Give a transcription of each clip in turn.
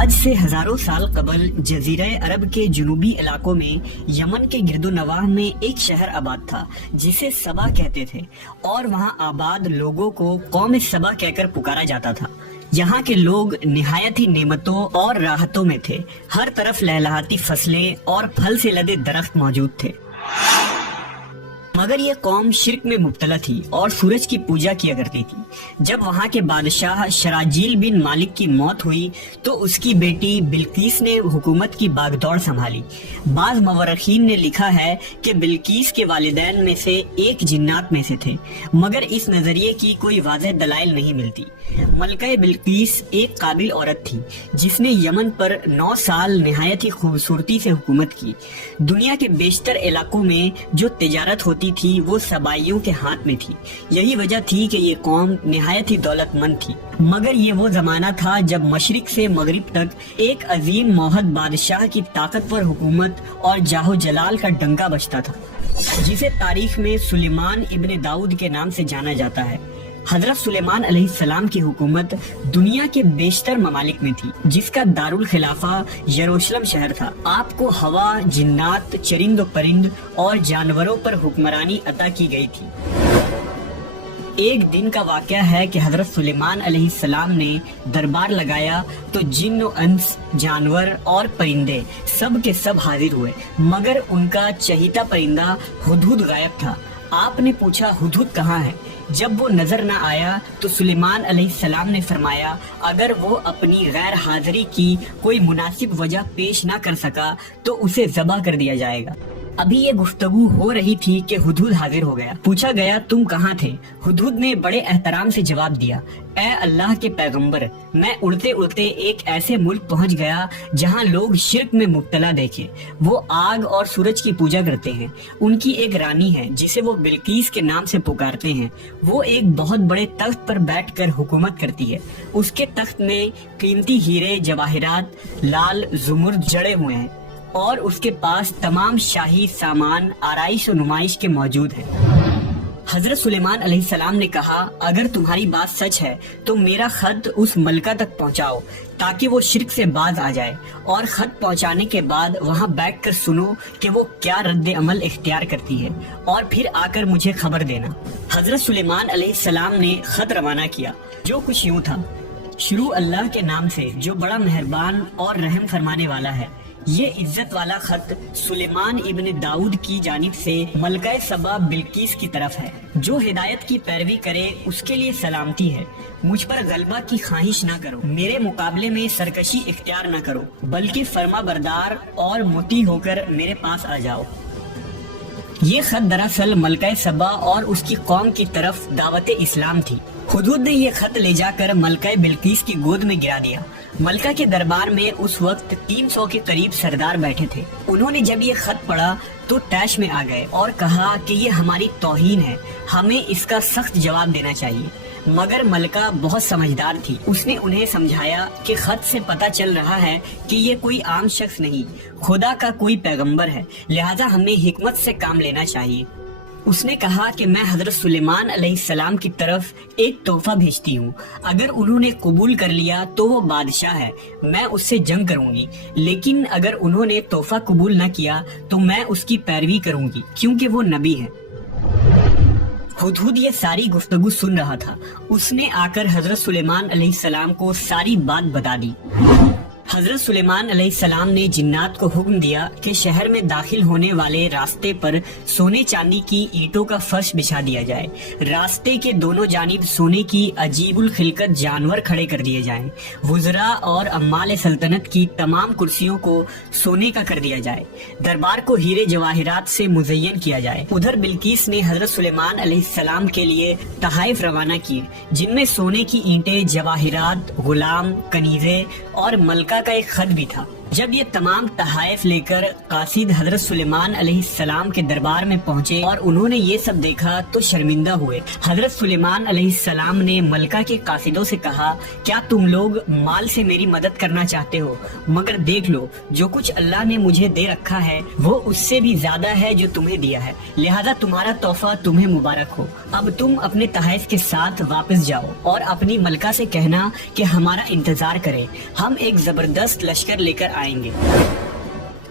آج سے ہزاروں سال قبل جزیرہ عرب کے جنوبی علاقوں میں یمن کے گرد و نواح میں ایک شہر آباد تھا جسے سبا کہتے تھے، اور وہاں آباد لوگوں کو قوم سبا کہہ کر پکارا جاتا تھا۔ یہاں کے لوگ نہایت ہی نعمتوں اور راحتوں میں تھے، ہر طرف لہلہاتی فصلیں اور پھل سے لدے درخت موجود تھے۔ مگر یہ قوم شرک میں مبتلا تھی اور سورج کی پوجا کیا کرتی تھی۔ جب وہاں کے بادشاہ شراجیل بن مالک کی موت ہوئی تو اس کی بیٹی بلقیس نے حکومت کی باغ دوڑ سنبھالی۔ بعض مورخین نے لکھا ہے کہ بلقیس کے والدین میں سے ایک جنات میں سے تھے، مگر اس نظریے کی کوئی واضح دلائل نہیں ملتی۔ ملکہ بلقیس ایک قابل عورت تھی جس نے یمن پر 9 سال نہایت ہی خوبصورتی سے حکومت کی۔ دنیا کے بیشتر علاقوں میں جو تجارت ہوتی تھی وہ سبائیوں کے ہاتھ میں تھی، یہی وجہ تھی کہ یہ قوم نہایت ہی دولت مند تھی۔ مگر یہ وہ زمانہ تھا جب مشرق سے مغرب تک ایک عظیم موحد بادشاہ کی طاقتور حکومت اور جاہ و جلال کا ڈنکا بجتا تھا، جسے تاریخ میں سلیمان ابن داؤد کے نام سے جانا جاتا ہے۔ حضرت سلیمان علیہ السلام کی حکومت دنیا کے بیشتر ممالک میں تھی، جس کا دارالخلافہ یروشلم شہر تھا۔ آپ کو ہوا، جنات، چرند و پرند اور جانوروں پر حکمرانی عطا کی گئی تھی۔ ایک دن کا واقعہ ہے کہ حضرت سلیمان علیہ السلام نے دربار لگایا تو جن و انس، جانور اور پرندے سب کے سب حاضر ہوئے، مگر ان کا چہیتا پرندہ ہدہد غائب تھا۔ آپ نے پوچھا ہدہد کہاں ہے؟ جب وہ نظر نہ آیا تو سلیمان علیہ السلام نے فرمایا اگر وہ اپنی غیر حاضری کی کوئی مناسب وجہ پیش نہ کر سکا تو اسے ذبح کر دیا جائے گا۔ ابھی یہ گفتگو ہو رہی تھی کہ ہدہد حاضر ہو گیا۔ پوچھا گیا تم کہاں تھے؟ ہدہد نے بڑے احترام سے جواب دیا، اے اللہ کے پیغمبر، میں اڑتے اڑتے ایک ایسے ملک پہنچ گیا جہاں لوگ شرک میں مبتلا دیکھے۔ وہ آگ اور سورج کی پوجا کرتے ہیں۔ ان کی ایک رانی ہے جسے وہ بلقیس کے نام سے پکارتے ہیں۔ وہ ایک بہت بڑے تخت پر بیٹھ کر حکومت کرتی ہے۔ اس کے تخت میں قیمتی ہیرے جواہرات لال زمرد جڑے ہوئے ہیں، اور اس کے پاس تمام شاہی سامان آرائش و نمائش کے موجود ہیں۔ حضرت سلیمان علیہ السلام نے کہا اگر تمہاری بات سچ ہے تو میرا خط اس ملکہ تک پہنچاؤ تاکہ وہ شرک سے باز آ جائے، اور خط پہنچانے کے بعد وہاں بیٹھ کر سنو کہ وہ کیا رد عمل اختیار کرتی ہے، اور پھر آ کر مجھے خبر دینا۔ حضرت سلیمان علیہ السلام نے خط روانہ کیا، جو کچھ یوں تھا، شروع اللہ کے نام سے جو بڑا مہربان اور رحم فرمانے والا ہے۔ یہ عزت والا خط سلیمان ابن داؤد کی جانب سے ملکہ سبا بلقیس کی طرف ہے۔ جو ہدایت کی پیروی کرے اس کے لیے سلامتی ہے۔ مجھ پر غلبہ کی خواہش نہ کرو، میرے مقابلے میں سرکشی اختیار نہ کرو، بلکہ فرما بردار اور مطیع ہو کر میرے پاس آ جاؤ۔ یہ خط دراصل ملکہ سبا اور اس کی قوم کی طرف دعوت اسلام تھی۔ ہدہد نے یہ خط لے جا کر ملکہ بلقیس کی گود میں گرا دیا۔ ملکہ کے دربار میں اس وقت 300 کے قریب سردار بیٹھے تھے۔ انہوں نے جب یہ خط پڑھا تو طیش میں آ گئے اور کہا کہ یہ ہماری توہین ہے، ہمیں اس کا سخت جواب دینا چاہیے۔ مگر ملکہ بہت سمجھدار تھی، اس نے انہیں سمجھایا کہ خط سے پتہ چل رہا ہے کہ یہ کوئی عام شخص نہیں، خدا کا کوئی پیغمبر ہے، لہٰذا ہمیں حکمت سے کام لینا چاہیے۔ اس نے کہا کہ میں حضرت سلیمان علیہ السلام کی طرف ایک تحفہ بھیجتی ہوں، اگر انہوں نے قبول کر لیا تو وہ بادشاہ ہے، میں اس سے جنگ کروں گی، لیکن اگر انہوں نے تحفہ قبول نہ کیا تو میں اس کی پیروی کروں گی کیونکہ وہ نبی ہے۔ ہدہد یہ ساری گفتگو سن رہا تھا۔ اس نے آ کر حضرت سلیمان علیہ السلام کو ساری بات بتا دی۔ حضرت سلیمان علیہ السلام نے جنات کو حکم دیا کہ شہر میں داخل ہونے والے راستے پر سونے چاندی کی اینٹوں کا فرش بچھا دیا جائے، راستے کے دونوں جانب سونے کی عجیب الخلقت جانور کھڑے کر دیے جائیں، وزراء اور عمال سلطنت کی تمام کرسیوں کو سونے کا کر دیا جائے، دربار کو ہیرے جواہرات سے مزین کیا جائے۔ ادھر بلقیس نے حضرت سلیمان علیہ السلام کے لیے تحائف روانہ کیے، جن میں سونے کی اینٹیں، جواہرات، غلام، کنیزیں اور ملکہ کا ایک خط بھی تھا۔ جب یہ تمام تحائف لے کر قاصد حضرت سلیمان علیہ السلام کے دربار میں پہنچے اور انہوں نے یہ سب دیکھا تو شرمندہ ہوئے۔ حضرت سلیمان علیہ السلام نے ملکہ کے قاصدوں سے کہا، کیا تم لوگ مال سے میری مدد کرنا چاہتے ہو؟ مگر دیکھ لو، جو کچھ اللہ نے مجھے دے رکھا ہے وہ اس سے بھی زیادہ ہے جو تمہیں دیا ہے، لہذا تمہارا تحفہ تمہیں مبارک ہو۔ اب تم اپنے تحائف کے ساتھ واپس جاؤ اور اپنی ملکہ سے کہنا کہ ہمارا انتظار کرے، ہم ایک زبردست لشکر لے کر آئیں گے۔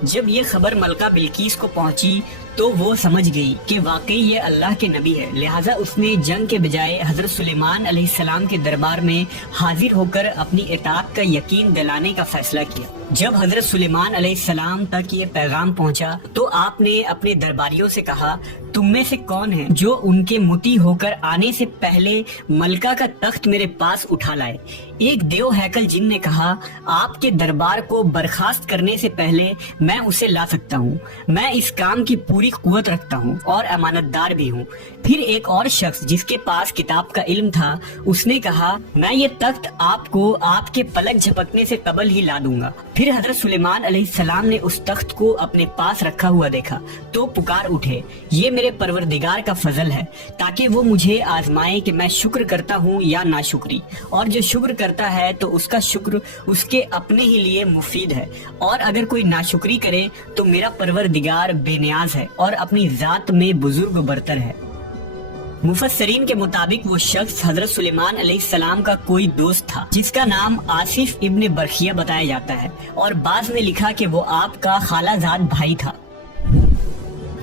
جب یہ خبر ملکہ بلقیس کو پہنچی تو وہ سمجھ گئی کہ واقعی یہ اللہ کے نبی ہے، لہٰذا اس نے جنگ کے بجائے حضرت سلیمان علیہ السلام کے دربار میں حاضر ہو کر اپنی اطاعت کا یقین دلانے کا فیصلہ کیا۔ جب حضرت سلیمان علیہ السلام تک یہ پیغام پہنچا تو آپ نے اپنے درباریوں سے کہا، تم میں سے کون ہے جو ان کے مطیع ہو کر آنے سے پہلے ملکہ کا تخت میرے پاس اٹھا لائے؟ ایک دیو ہیکل جن نے کہا، آپ کے دربار کو برخاست کرنے سے پہلے میں اسے لا سکتا ہوں، میں اس کام کی پوری قوت رکھتا ہوں اور امانت دار بھی ہوں۔ پھر ایک اور شخص جس کے پاس کتاب کا علم تھا، اس نے کہا، میں یہ تخت آپ کو آپ کے پلک جھپکنے سے قبل ہی لا دوں گا۔ پھر حضرت سلیمان علیہ السلام نے اس تخت کو اپنے پاس رکھا ہوا دیکھا تو پکار اٹھے، یہ میرے پروردگار کا فضل ہے تاکہ وہ مجھے آزمائے کہ میں شکر کرتا ہوں یا ناشکری، اور جو شکر کرتا ہے تو اس کا شکر اس کے اپنے ہی لیے مفید ہے، اور اگر کوئی ناشکری کرے تو میرا پروردگار بے نیاز ہے اور اپنی ذات میں بزرگ برتر ہے۔ مفسرین کے مطابق وہ شخص حضرت سلیمان علیہ السلام کا کوئی دوست تھا جس کا نام آصف ابن برخیہ بتایا جاتا ہے، اور بعض نے لکھا کہ وہ آپ کا خالہ زاد بھائی تھا۔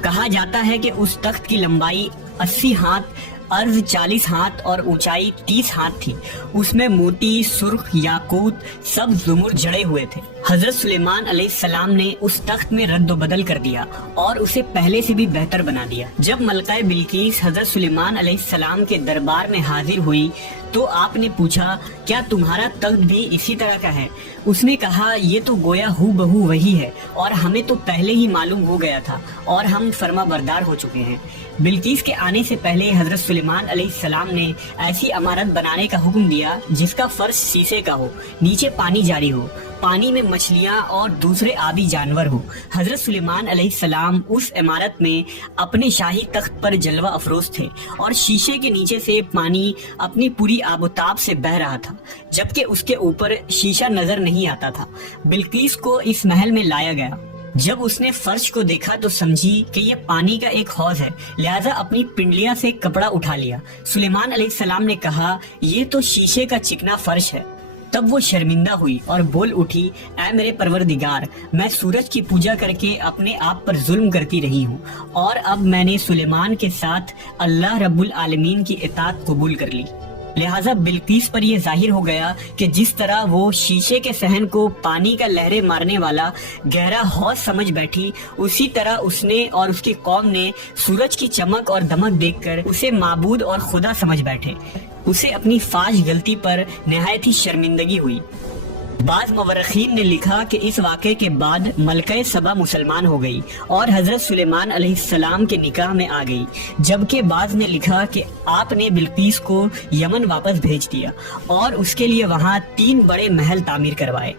کہا جاتا ہے کہ اس تخت کی لمبائی 80 ہاتھ، عرض 40 ہاتھ اور اونچائی 30 ہاتھ تھی۔ اس میں موتی، سرخ، یاقوت، سبز زمر جڑے ہوئے تھے۔ حضرت سلیمان علیہ السلام نے اس تخت میں رد و بدل کر دیا اور اسے پہلے سے بھی بہتر بنا دیا۔ جب ملکہ بلقیس حضرت سلیمان علیہ السلام کے دربار میں حاضر ہوئی تو آپ نے پوچھا، کیا تمہارا تخت بھی اسی طرح کا ہے؟ اس نے کہا، یہ تو گویا ہو بہو وہی ہے، اور ہمیں تو پہلے ہی معلوم ہو گیا تھا اور ہم فرما بردار ہو چکے ہیں۔ بلقیس کے آنے سے پہلے حضرت سلیمان علیہ السلام نے ایسی عمارت بنانے کا حکم دیا جس کا فرش شیشے کا ہو، نیچے پانی جاری ہو، پانی میں مچھلیاں اور دوسرے آبی جانور ہو۔ حضرت سلیمان علیہ السلام اس عمارت میں اپنے شاہی تخت پر جلوہ افروز تھے، اور شیشے کے نیچے سے پانی اپنی پوری آب و تاب سے بہہ رہا تھا، جبکہ اس کے اوپر شیشہ نظر نہیں آتا تھا۔ بلقیس کو اس محل میں لایا گیا۔ جب اس نے فرش کو دیکھا تو سمجھی کہ یہ پانی کا ایک حوض ہے، لہذا اپنی پنڈلیاں سے کپڑا اٹھا لیا۔ سلیمان علیہ السلام نے کہا، یہ تو شیشے کا چکنا فرش ہے۔ تب وہ شرمندہ ہوئی اور بول اٹھی، اے میرے پروردگار، میں سورج کی پوجا کر کے اپنے آپ پر ظلم کرتی رہی ہوں، اور اب میں نے سلیمان کے ساتھ اللہ رب العالمین کی اطاعت قبول کر لی۔ لہٰذا بلقیس پر یہ ظاہر ہو گیا کہ جس طرح وہ شیشے کے صحن کو پانی کا لہریں مارنے والا گہرا حوض سمجھ بیٹھی، اسی طرح اس نے اور اس کی قوم نے سورج کی چمک اور دمک دیکھ کر اسے معبود اور خدا سمجھ بیٹھے۔ اسے اپنی فاش غلطی پر نہایت ہی شرمندگی ہوئی۔ بعض مورخین نے لکھا کہ اس واقعے کے بعد ملکہ سبا مسلمان ہو گئی اور حضرت سلیمان علیہ السلام کے نکاح میں آ گئی، جبکہ بعض نے لکھا کہ آپ نے بلقیس کو یمن واپس بھیج دیا اور اس کے لیے وہاں 3 بڑے محل تعمیر کروائے۔